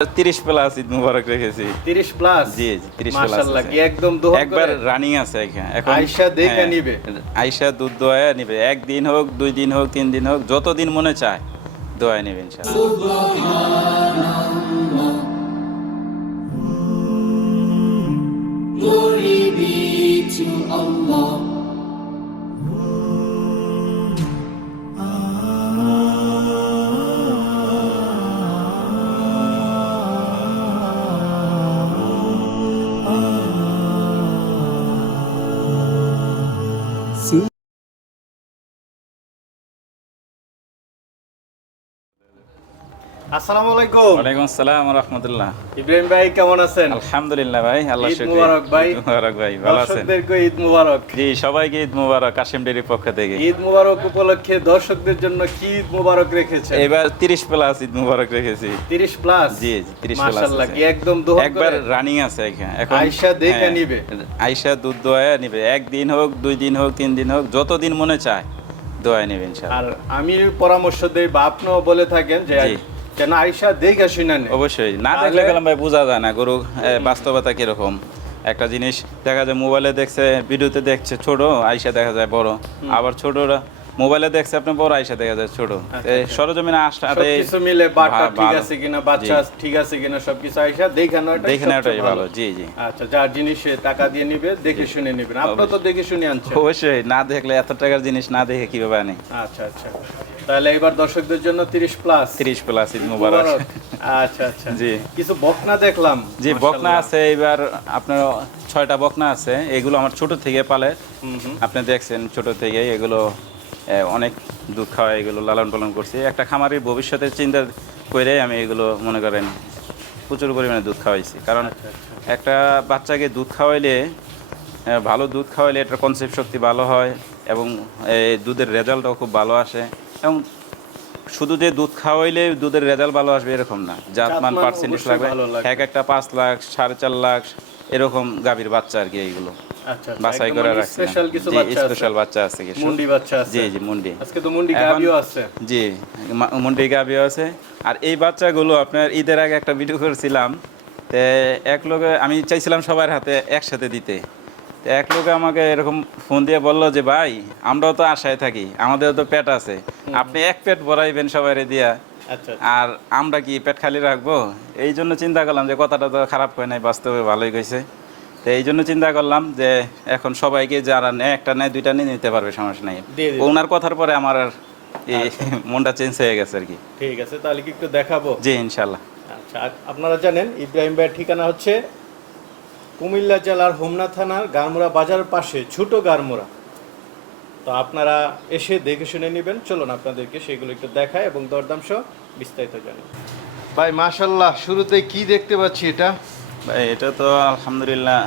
তিরিশ প্লাস ঈদ মুবারক রেখেছি। 30 প্লাস জি জি তিরিশ প্লাস মাশাআল্লাহ কি একদম দোহন একবার রানিং আছে এখানে। এখন আয়শা দেখে হ্যাঁ, নিবে। আয়শা দুধ দোয়া নিবে। একদিন হোক দুই দিন হোক তিন দিন হোক যতদিন মনে চায় দোয়া নিবে ইনশাআল্লাহ। আসসালামু আলাইকুম। ওয়ালাইকুম আসসালাম রহমতুল্লাহ। ইব্রাহিম ভাই কেমন আছেন? আলহামদুলিল্লাহ ভাই আল্লাহ ঈদ মুবারক ভাই। ঈদ মুবারক ভাই ভালো আছেন? দর্শকদেরকে ঈদ মুবারক। জি সবাইকে ঈদ মুবারক কাশিম ডেরির পক্ষ থেকে। ঈদ মুবারক উপলক্ষে দর্শকদের জন্য কি ঈদ মুবারক রেখেছেন? এবার তিরিশ প্লাস ঈদ মুবারক রেখেছি। 30 প্লাস? জি জি তিরিশ প্লাস মাশাআল্লাহ কি একদম একবার রানিং আছে এখানে। এখন আয়শা দেখে হ্যাঁ, নিবে। আয়শা দুধ দোয়া নিবে। একদিন হোক দুই দিন হোক তিন দিন হোক যতদিন মনে চায় দোয়া নিবে ইনশাআল্লাহ। আর আমি পরামর্শ দেই বা আপনিও বলে থাকেন যে। কেন আইসা দেখে শুনে। অবশ্যই না দেখলে গেলাম ভাই বোঝা যায় না গরু বাস্তবতা কীরকম। একটা জিনিস দেখা যায় মোবাইলে দেখছে ভিডিওতে দেখছে ছোট আইসা দেখা যায় বড়। আবার ছোটরা মোবাইলে দেখছে আপনি বড় আইসা দেখা যায় ছোট। আচ্ছা, আচ্ছা। সরজমিনে সবকিছু মিলে ভা- ঠিক আছে কিনা বাচ্চা ঠিক আছে কিনা সবকিছু দেখে নেওয়াটাই ভালো। জি জি। আচ্ছা যার জিনিস টাকা দিয়ে নিবে দেখে শুনে নিবেন আপনি তো দেখে শুনে আনছেন। অবশ্যই না দেখলে এত টাকার জিনিস না দেখে কীভাবে আনে? আচ্ছা আচ্ছা। তাহলে এবার দর্শকদের জন্য 30 প্লাস তিরিশ প্লাস ঈদ মুবারক। আচ্ছা আচ্ছা। জি। কিছু বকনা দেখলাম। জি বকনা আছে এবার আপনার ছয়টা বকনা আছে এগুলো আমার ছোট থেকে পালে। আপনি দেখছেন ছোট থেকে এগুলো অনেক দুধ খাওয়া এগুলো লালন পালন করছি। একটা খামারের ভবিষ্যতের চিন্তা করে আমি এগুলো মনে করেন প্রচুর পরিমাণে দুধ খাওয়াইছি। কারণ একটা বাচ্চাকে দুধ খাওয়াইলে ভালো দুধ খাওয়াইলে এটার কনসেপ্ট শক্তি ভালো হয় এবং এই দুধের রেজাল্টও খুব ভালো আসে। এবং শুধু যে দুধ খাওয়াইলে দুধের রেজাল্ট ভালো আসবে এরকম না। জাতমান পার্সেন্টেজ লাগবে। এক একটা পাঁচ লাখ সাড়ে চার লাখ এরকম গাভীর বাচ্চা আর কি এইগুলো। বাছাই করে রাখছি স্পেশাল কিছু বাচ্চা স্পেশাল আছে বাচ্চা আছে কিছু। মুন্ডি বাচ্চা আছে? জি জি মুন্ডি। আজকে তো মুন্ডি গাবিও আছে। জি মুন্ডি গাভিও আছে। আর এই বাচ্চাগুলো আপনার ঈদের আগে একটা ভিডিও করেছিলাম। তে এক লোকে আমি চাইছিলাম সবার হাতে একসাথে দিতে। তো এক লোকে আমাকে এরকম ফোন দিয়ে বলল যে ভাই আমরাও তো আশায় থাকি আমাদেরও তো পেট আছে। আপনি এক পেট ভরাইবেন সবাই দিয়া। আচ্ছা আর আমরা কি পেট খালি রাখব? এই জন্য চিন্তা করলাম যে কথাটা তো খারাপ হয় নাই বাস্তবে ভালোই কইছে। তো এই জন্য চিন্তা করলাম যে এখন সবাইকে যারা নেয় একটা নেয় দুইটা নিয়ে নিতে পারবে সমস্যা নেই। ওনার কথার পরে আমার আর এই মনটা চেঞ্জ হয়ে গেছে আর কি। ঠিক আছে তাহলে কি একটু দেখাবো? জি ইনশাল্লাহ আচ্ছা আপনারা জানেন ইব্রাহিম ভাইয়ের ঠিকানা হচ্ছে কুমিল্লা জেলার হোমনা থানার গারমুরা বাজার পাশে ছোট গারমুরা তো আপনারা এসে দেখে শুনে নেবেন। চলুন আপনাদেরকে সেগুলো একটু দেখায় এবং দরদাম সহ বিস্তারিত জানি। ভাই মাশাল্লাহ শুরুতে কি দেখতে পাচ্ছি এটা? ভাই এটা তো আলহামদুলিল্লাহ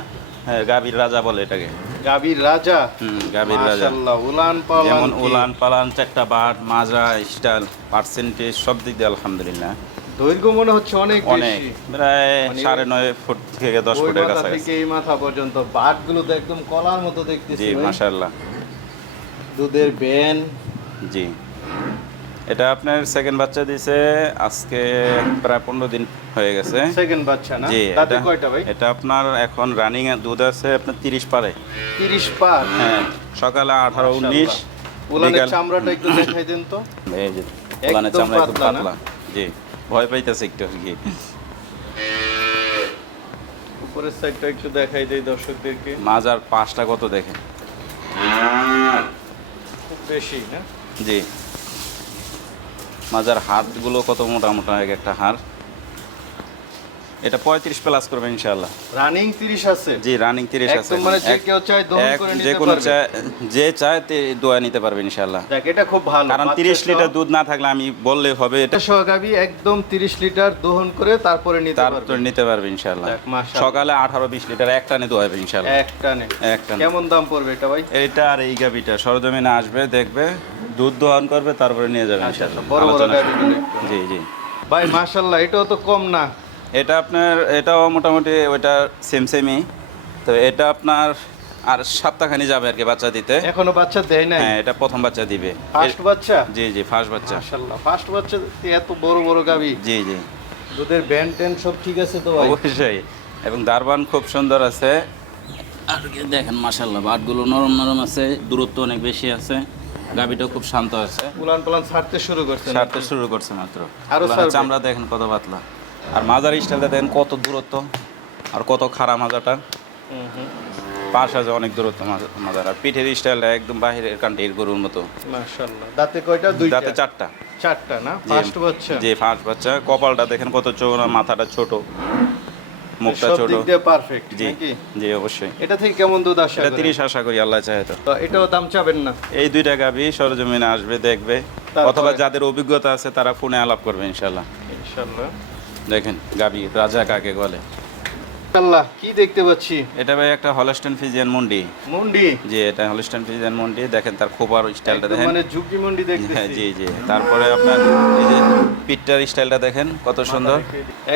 হ্যাঁ, গাভীর রাজা বলে এটাকে। গাভীর রাজা? হুম গাভীর রাজা। উলান পালান যেমন উলান পালান চারটা বাট মাজা স্টাইল পার্সেন্টেজ সব দিক দিয়ে আলহামদুলিল্লাহ। দৈর্ঘ্য মনে হচ্ছে অনেক অনেক প্রায় মানে- সাড়ে নয় ফুট থেকে দশ ফুটের কাছাকাছি। থেকে এই মাথা পর্যন্ত বাটগুলো তো একদম কলার মতো দেখতেছি জি। দুধের ব্যান জি। এটা আপনার সেকেন্ড বাচ্চা দিছে আজকে প্রায় পনেরো দিন হয়ে গেছে। সেকেন্ড বাচ্চা না? জি তাতে এটা- কয়টা ভাই? এটা আপনার এখন রানিং দুধ আছে আপনার তিরিশ পারে। 30 পার? হ্যাঁ সকালে আঠারো উনিশ উলানের চামড়াটা একটু দেখাই দেন তো। এই যে উলানের চামড়া একটু পাতলা পাতলা। জি ভয় পাইতেছে একটু আর কি। উপরের সাইডটা একটু দেখাই দেই দর্শকদেরকে। মাজার পাঁচটা কত দেখে খুব বেশি না? জি। মাজার হাতগুলো কত মোটা মোটা এক একটা হাড় এটা পঁয়ত্রিশ প্লাস করবে ইনশাল্লাহ রানিং 30 আছে। জি রানিং তিরিশ আছে। একদম মানে যে কেউ চায় দহন করে নিতে পারবে। চায় যে চায় তে দোয়া নিতে পারবে ইনশাল্লাহ দেখ এটা খুব ভালো। কারণ বাচ্চা তিরিশ সহ- লিটার দুধ না থাকলে আমি বললে হবে এটা এটা সহগাবি একদম 30 লিটার দহন করে তারপরে নিতে পারবে। তো নিতে পারবে মাশাআল্লাহ। সকালে আঠারো বিশ লিটার এক টানে দোয়া হবে ইনশাল্লাহ এক টানে এক টানে কেমন দাম পড়বে এটা ভাই? এইটা আর এই গাবিটা সরজমিনে আসবে দেখবে দুধ দোহন করবে তারপরে নিয়ে যাবে আচ্ছা, ইনশাল্লাহ বড় বড় গাভীগুলো একটু। জি জি। ভাই মাশাআল্লাহ এটাও তো কম না। এটা আপনার এটাও মোটামুটি ওইটা সেম সেমই তো এটা আপনার আর সপ্তাহখানি যাবে আর কি বাচ্চা দিতে। এখনও বাচ্চা দেয় নাই? হ্যাঁ এটা প্রথম বাচ্চা দিবে। ফার্স্ট বাচ্চা? জি জি ফার্স্ট বাচ্চা। মাশাআল্লাহ ফার্স্ট বাচ্চা এত বড় বড় গাবি। জি জি। দুধের ব্যান্ড ট্যান্ড সব ঠিক আছে তো ভাই? অবশ্যই। এবং দারবান খুব সুন্দর আছে। আর কি দেখেন মাসাল্লাহ বাটগুলো নরম নরম আছে দূরত্ব অনেক বেশি আছে। গাবিটাও খুব শান্ত আছে। উলান পালান ছাড়তে শুরু করছে ছাড়তে শুরু করছে মাত্র। আর চামড়া দেখেন কত পাতলা। আর মাজার স্টাইলটা দেখেন কত দূরত্ব আর কত খারাপ মাজাটা। পাশ আছে অনেক দূরত্ব মাজার। আর পিঠের স্টাইলটা একদম বাহিরের কান্ট্রির গরুর মতো। মাশাআল্লাহ। দাঁতে কয়টা? দুইটা। দাঁতে চারটা। চারটা না? ফার্স্ট বাচ্চা? যে ফার্স্ট বাচ্চা। কপালটা দেখেন কত চৌড়া মাথাটা ছোট। মুখটা সব ছোট। দিক পারফেক্ট জি। জি অবশ্যই। এটা থেকে কেমন দুধ আসে এটা তিরিশ আশা করি আল্লাহ চাহে তো। এটাও দাম চাবেন না? এই দুইটা গাভি সরজমিনে আসবে দেখবে। অথবা যাদের অভিজ্ঞতা আছে তারা ফোনে আলাপ করবে ইনশাল্লাহ ইনশাআল্লাহ। দেখেন গাবি রাজা কাকে বলে? আল্লাহ কি দেখতে পাচ্ছি? এটা ভাই একটা হলস্টেন ফিজিয়ান মন্ডি। মুন্ডি? জি এটা হলস্টেন ফিজিয়ান মন্ডি। দেখেন তার খোপার স্টাইলটা দেখেন। মানে ঝুঁকি মুন্ডি হ্যাঁ দেখতেছি। জি জি। তারপরে আপনার এই যে পিঠটার স্টাইলটা দেখেন কত সুন্দর।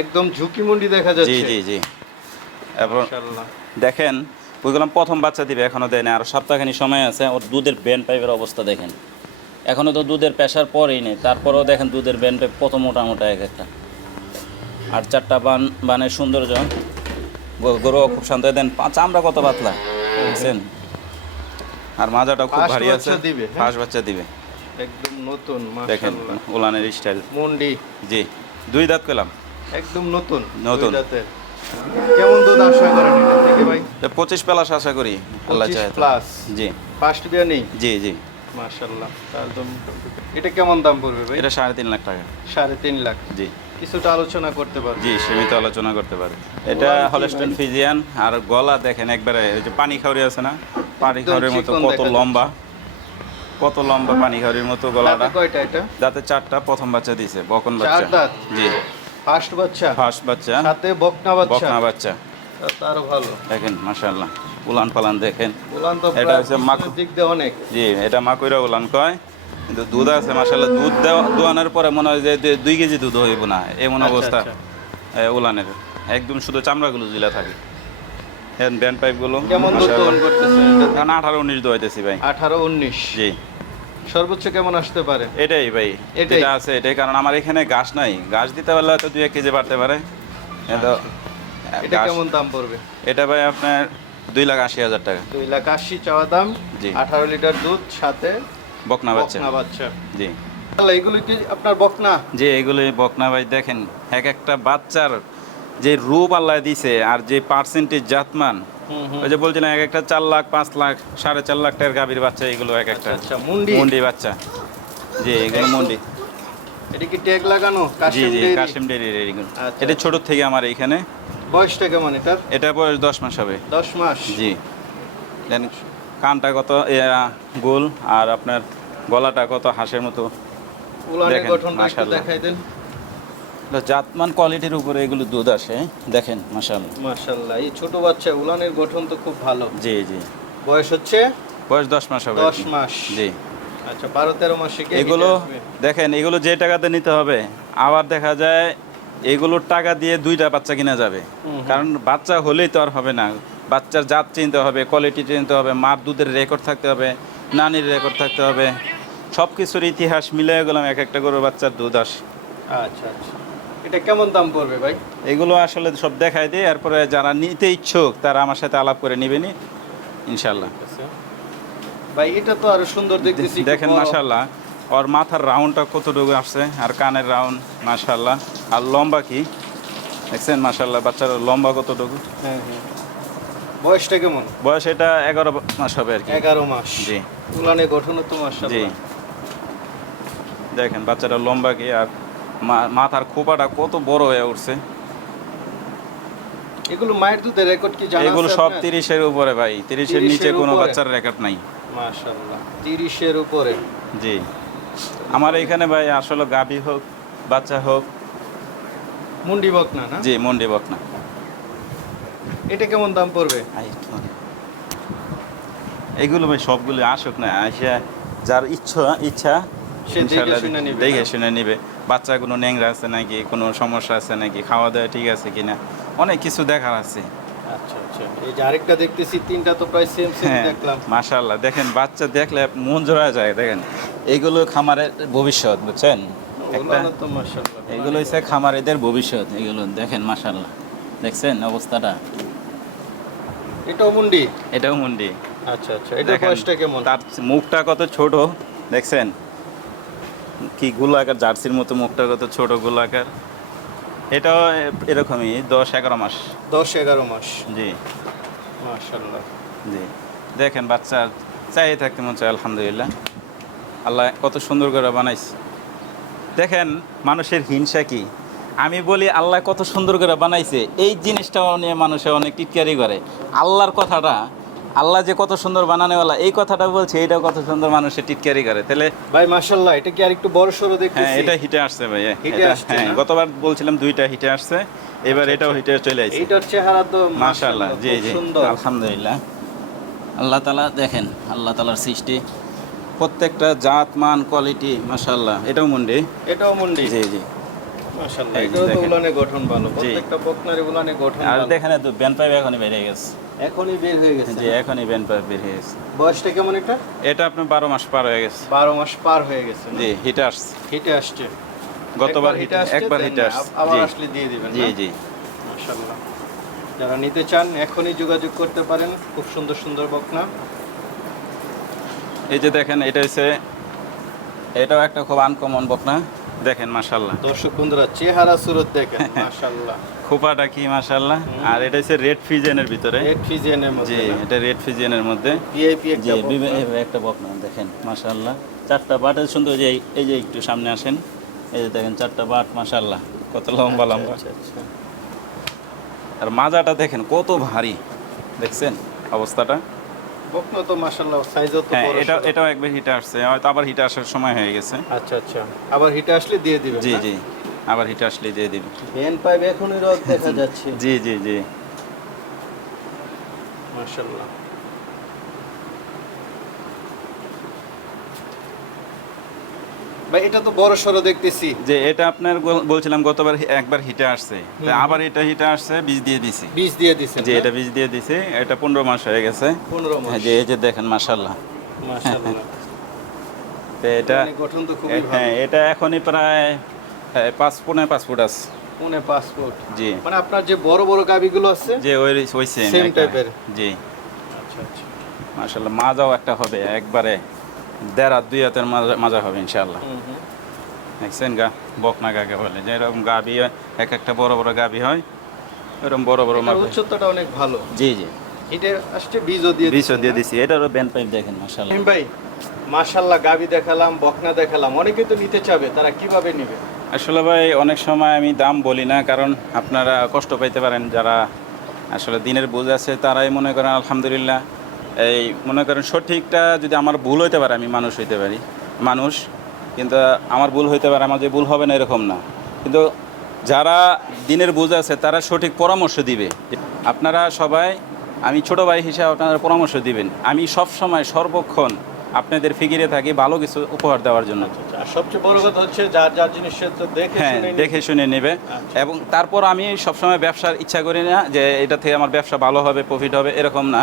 একদম ঝুঁকি মুন্ডি দেখা যাচ্ছে। জি জি। জি এবং দেখেন ওইগুলো প্রথম বাচ্চা দিবে এখনও দেয় না আর সপ্তাহখানি সময় আছে ওর দুধের ব্যান্ড পাইপের অবস্থা দেখেন। এখনও তো দুধের প্রেশার পরেই নেই। তারপরেও দেখেন দুধের ব্যান্ড পাইপ কত মোটা মোটা এক একটা। আর চারটা বান বানের সৌন্দর্য। গরু খুব শান্ত দেন। পা- চামড়া কত পাতলা? বুঝছেন আর মাজাটা খুব ভারী আছে? পাঁচ বাচ্চা দিবে। একদম নতুন দেখেন উলানের স্টাইল। মুন্ডি। জি। দুই দাঁত পেলাম একদম নতুন নতুন। দাঁতের। কেমন দুধ আশা করেন থেকে ভাই? পঁচিশ প্লাস আশা করি আল্লাহ 25 চাহে প্লাস। জি। ফার্স্ট বিয়া নেই জি জি। মাশাআল্লাহ একদম এটা কেমন দাম পড়বে ভাই? এটা সাড়ে তিন লাখ টাকা। সাড়ে তিন লাখ। জি। কিছুটা আলোচনা করতে পারবে। জি সীমিত আলোচনা করতে পারে। এটা হলস্টেন ফিজিয়ান আর গলা দেখেন একবারে ওই যে পানি খাউরি আছে না? পানি খাউরির মতো কত লম্বা কত লম্বা পানি খাউরির মতো গলাটা। কয়টা এটা? যাতে চারটা প্রথম বাচ্চা দিছে বকন বাচ্চা। দাঁত? জি। ফার্স্ট বাচ্চা? ফার্স্ট বাচ্চা। সাথে বকনা বাচ্চা? বকনা বাচ্চা। তারও ভালো। দেখেন মাশাআল্লাহ উলান পালান দেখেন। বললাম তো এটা হচ্ছে মাকু- দিক দিয়ে অনেক। জি এটা মাকুইরা উলান কয়। কিন্তু দুধ আছে মাশাআল্লাহ। দুধ দেওয়া দোয়ানোর পরে মনে হয় যে দুই কেজি দুধ হইব না। এমন আচ্ছা, অবস্থা আচ্ছা। উলানের। একদম শুধু চামড়াগুলো জিলা থাকে। হ্যান্ড ব্যান্ড পাইপগুলো এটা? এখন আঠারো উনিশ দোয়াইতেছি ভাই। আঠারো উনিশ। জি। সর্বোচ্চ কেমন আসতে পারে? এটাই ভাই এটাই? এটা আছে এটাই। কারণ আমার এখানে ঘাস নাই। ঘাস দিতে পারলে হয়তো দুই এক কেজি বাড়তে পারে। এটা ঘাস- কেমন দাম পড়বে? এটা ভাই আপনার দুই লাখ আশি হাজার টাকা। দুই লাখ আশি চাওয়া দাম। জি। আঠারো লিটার দুধ সাথে বকনা বাচ্চা। বকনা বাচ্চা। জি। তাহলে এগুলো কি আপনার বকনা? যে এগুলো বকনা ভাই দেখেন এক একটা বাচ্চার যে রূপ আল্লাহ দিছে আর যে পার্সেন্টেজ জাতমান ওই যে বলছিলাম এক একটা চার লাখ পাঁচ লাখ সাড়ে চার লাখ টাকার গাভীর বাচ্চা এগুলো এক একটা। আচ্ছা, আচ্ছা, মুন্ডি? মুন্ডি বাচ্চা। জি এগুলো মুন্ডি। এটা কি ট্যাগ লাগানো? জি জি কাশিম ডেরি এগুলো আচ্ছা। এটা ছোট থেকে আমার এখানে বয়সটা কেমন এটার? এটা বয়স দশ মাস হবে। দশ মাস। জি। দেন কানটা কত গোল আর আপনার গলাটা কত হাঁসের মতো দেখেন, মাশাআল্লাহ। জাতমান কোয়ালিটির উপরে এগুলো দুধ আসে দেখেন মাসাল্লাহ মাশাআল্লাহ এই ছোট বাচ্চা উলানের গঠন তো খুব ভালো। জি জি। বয়স হচ্ছে? বয়স দশ মাস হবে আর দশ কি। মাস। জি। আচ্ছা বারো তেরো মাসে কে এগুলো দেখেন এগুলো যে টাকাতে নিতে হবে আবার দেখা যায় এগুলোর টাকা দিয়ে দুইটা বাচ্চা কিনা যাবে। কারণ বাচ্চা হলেই তো আর হবে না। বাচ্চার জাত চিনতে হবে কোয়ালিটি চিনতে হবে মার দুধের রেকর্ড থাকতে হবে নানির রেকর্ড থাকতে হবে সব কিছুর ইতিহাস মিলে গেলাম এক একটা করে বাচ্চার দুধ আসে। আচ্ছা আচ্ছা। এটা কেমন দাম পড়বে ভাই? এগুলো আসলে সব দেখাই দিই এরপরে যারা নিতে ইচ্ছুক তারা আমার সাথে আলাপ করে নিবেনি ইনশাল্লাহ ভাই এটা তো আরও সুন্দর দেখতেছি দেখেন। মাশাল্লাহ ওর মাথার রাউন্ডটা কতটুকু আসছে আর কানের রাউন্ড মাশাল্লাহ আর লম্বা কি? দেখছেন মাশাল্লাহ বাচ্চার লম্বা কতটুকু? হ্যাঁ হ্যাঁ। বয়সটা কেমন? বয়স এটা এগারো মাস হবে আর কি। এগারো মাস। জি। উলানে গঠন তো জি। দেখেন বাচ্চাটা লম্বা কি আর মাথার খোপাটা কত বড় হয়ে উঠছে। এগুলো মায়ের দুধের রেকর্ড কি জানা এগুলো সব আপনার? তিরিশের উপরে ভাই। তিরিশের 30 নিচে এর কোনো বাচ্চার রেকর্ড নাই। মাশাআল্লাহ। 30 এর উপরে। জি। আমার এখানে ভাই আসলে গাভী হোক বাচ্চা হোক। মুন্ডি বকনা না? জি মন্ডি বকনা। এটা কেমন দাম পড়বে? এগুলো ভাই সবগুলো আসুক না আসে যার ইচ্ছা ইচ্ছা দেখে শুনে নিবে, নিবে। বাচ্চা কোনো ন্যাংরা আছে নাকি কোনো সমস্যা আছে নাকি খাওয়া দাওয়া ঠিক আছে কিনা? অনেক কিছু দেখার আছে। আচ্ছা আচ্ছা। এই যে আরেকটা দেখতেছি তিনটা তো প্রায় সেম সেম হ্যাঁ দেখলাম। দেখেন বাচ্চা দেখলে মন জোড়া যায় দেখেন। এইগুলো খামারের ভবিষ্যৎ বুঝছেন? একটা মাশাআল্লাহ এগুলো হচ্ছে খামারিদের ভবিষ্যৎ এগুলো দেখেন মাসাল্লাহ দেখছেন অবস্থাটা? এটাও মুন্ডি? এটাও মুন্ডি। আচ্ছা আচ্ছা এটা বয়সটা কেমন? তার মুখটা কত ছোট দেখছেন? কি গোলাকার জার্সির মতো মুখটা কত ছোট গোলাকার। এটাও এরকমই দশ এগারো মাস। দশ এগারো মাস। জি। মাশাআল্লাহ। জি। দেখেন বাচ্চা চাই থাকতে মন চায় আলহামদুলিল্লাহ। আল্লাহ কত সুন্দর করে বানাইছে। দেখেন মানুষের হিংসা কি? আমি বলি আল্লাহ কত সুন্দর করে বানাইছে। এই জিনিসটাও নিয়ে মানুষে অনেক টিটকারি করে। আল্লাহর কথাটা আল্লাহ যে কত সুন্দর বানানোওয়ালা এই কথাটা বলছে এইটাও কত সুন্দর মানুষের টিটকারি করে। তাহলে ভাই মাশাআল্লাহ এটা কি আরেকটু বড় সরো হ্যাঁ দেখতেছি এটা হিটে আসছে ভাই হিটে আসছে হ্যাঁ গতবার বলছিলাম দুইটা হিটে আসছে। এবার এটাও হিটে চলে আসছে এইটার চেহারা তো মাশাআল্লাহ জি জি। সুন্দর। আলহামদুলিল্লাহ। আল্লাহ তালা দেখেন আল্লাহ তালার সৃষ্টি। প্রত্যেকটা জাত মান কোয়ালিটি মাশাআল্লাহ। এটাও মুন্ডি। এটাও মুন্ডি। জি জি। মাশাআল্লাহ। এই তো উলানে গঠন ভালো প্রত্যেকটা বকনারে উলানে গঠন আর দেখেন তো ব্যান পাইপ এখনই বেরিয়ে গেছে। এখনই বের হয়ে গেছে জি এখনই ব্যান পাইপ বের হয়ে গেছে। বয়সটা কেমন এটা? এটা আপনার বারো মাস পার হয়ে গেছে। বারো মাস পার হয়ে গেছে জি হিটে আসছে। হিটে আসছে। গতবার হিটে একবার হিটে আসছে। আবার আসলে দিয়ে দিবেন জি জি। মাশাআল্লাহ। যারা নিতে চান এখনই যোগাযোগ করতে পারেন। খুব সুন্দর সুন্দর বকনা। এই যে দেখেন এটা হচ্ছে এটাও একটা খুব আনকমন বকনা। দেখেন মাশাল্লাহ দর্শক বন্ধুরা চেহারা সুরত দেখেন মাশাআল্লাহ। খোপাটা কি মাশাল্লাহ আর এটা হচ্ছে রেড ফিজেনের ভিতরে। রেড ফিজিয়ানের জি এটা রেড ফিজিয়ানের মধ্যে। ভিআইপি একটা একটা বকনা দেখেন মাশাল্লাহ চারটা বাট সুন্দর যে এই- যে একটু সামনে আসেন। এই যে দেখেন চারটা বাট মাশাল্লাহ কত লম্বা লম্বা। আচ্ছা, আচ্ছা। আর মাজাটা দেখেন কত ভারী। দেখছেন অবস্থাটা? বকনা তো মাশাআল্লাহ সাইজও তো হ্যাঁ বড় এটা এটাও একবার হিটে আসছে। হয়তো আবার হিটে আসার সময় হয়ে গেছে। আচ্ছা আচ্ছা। আবার হিটে আসলে দিয়ে দিবেন জি জি। আবার হিটে আসলে দিয়ে দিবেন। ভেন পাইপ এখনই রদ দেখা যাচ্ছে। জি জি জি। মাশাআল্লাহ। ভাই এটা তো বড় সড়ো দেখতেছি। যে এটা আপনার বলছিলাম গতবার একবার হিটে আসছে। আবার এটা হিটে আসছে বীজ দিয়ে দিছি। বীজ দিয়ে দিছেন যে এটা বীজ দিয়ে দিছি এটা পনেরো মাস হয়ে গেছে। 15 মাস। যে এই যে দেখেন তো এটা মানে গঠন তো খুবই হ্যাঁ এটা এখনই প্রায় হ্যাঁ, পাঁচ পনেরো পাঁচ ফুট আছে। পুনে পাসপোর্ট জি। মানে আপনার যে বড় বড় গাবিগুলো আছে যে ওই ওই সেম type-এর? জি। আচ্ছা আচ্ছা। মাজাও একটা হবে একবারে। দেড় হাত দুই হাতের মাজা হবে ইনশাল্লাহ দেখছেন গা? বকনা গাকে বলে। যেরকম গাবি এক একটা বড় বড় গাবি হয় ওরকম বড় বড় উচ্চতাটা অনেক ভালো। জি জি। এটা আসছে বীজও দিয়ে দিছেন দিয়ে দিছি। এটারও ব্যান্ড পাইপ দেখেন রহিম ভাই মাশাল্লাহ গাবি দেখালাম বকনা দেখালাম। অনেকে তো নিতে চাবে তারা কীভাবে নেবে? আসলে ভাই অনেক সময় আমি দাম বলি না কারণ আপনারা কষ্ট পাইতে পারেন। যারা আসলে দিনের বুঝ আছে তারাই মনে করেন আলহামদুলিল্লাহ এই মনে করেন সঠিকটা যদি আমার ভুল হইতে পারে আমি মানুষ হইতে পারি। মানুষ কিন্তু আমার ভুল হইতে পারে আমার যে ভুল হবে না এরকম না। কিন্তু যারা দিনের বুঝ আছে তারা সঠিক পরামর্শ দিবে। আপনারা সবাই আমি ছোট ভাই হিসাবে আপনারা পরামর্শ দিবেন। আমি সব সময় সর্বক্ষণ আপনাদের ফিকিরে থাকি ভালো কিছু উপহার দেওয়ার জন্য। সবচেয়ে বড় কথা হচ্ছে যার যার জিনিস দেখে হ্যাঁ দেখে শুনে নেবে। আচ্ছা। এবং তারপর আমি সবসময় ব্যবসার ইচ্ছা করি না যে এটা থেকে আমার ব্যবসা ভালো হবে প্রফিট হবে এরকম না।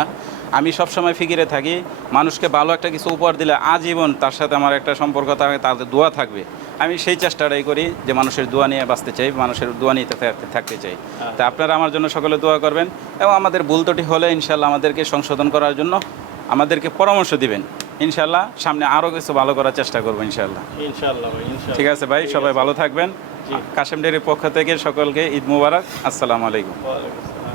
আমি সবসময় ফিকিরে থাকি মানুষকে ভালো একটা কিছু উপহার দিলে আজীবন তার সাথে আমার একটা সম্পর্ক থাকে তাদের দোয়া থাকবে। আমি সেই চেষ্টাটাই করি যে মানুষের দোয়া নিয়ে বাঁচতে চাই মানুষের দোয়া নিয়ে থাকতে- চাই। তা আপনারা আমার জন্য সকলে দোয়া করবেন এবং আমাদের ভুল ত্রুটি হলে ইনশাল্লাহ আমাদেরকে সংশোধন করার জন্য আমাদেরকে পরামর্শ দিবেন। ইনশাল্লাহ সামনে আরও কিছু ভালো করার চেষ্টা করব ইনশাল্লাহ ইনশাআল্লাহ ভাই ঠিক আছে ভাই সবাই ভালো থাকবেন। কাশেম ডেরির পক্ষ থেকে সকলকে ঈদ মুবারক। আসসালামু আলাইকুম।